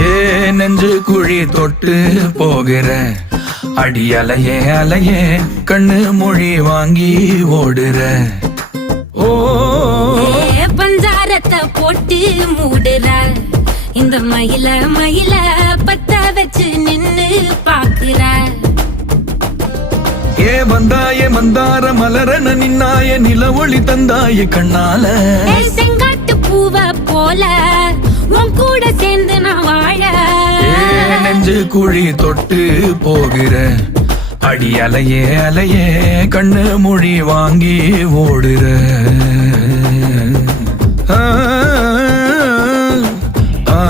ஏ நெஞ்சு குழி தொட்டு போகிற அடி அலையே அலையே கண்ணு மொழி வாங்கி ஓடுற. ஓ பஞ்சாரத்தை போட்டு மூடுற இந்த மயில மயில பத்த வச்சு நின்னு பாக்குற. ஏ வந்தாய மந்தார மலரன நின்னாய நில ஒளி தந்தாய கண்ணால. செங்காட்டு பூவ போல உன் கூட சேர்ந்து நான் வாழ. நெஞ்சு குழி தொட்டு போகிற அடி அலையே அலையே கண்ணு மொழி வாங்கி ஓடுற. ஆ ஆ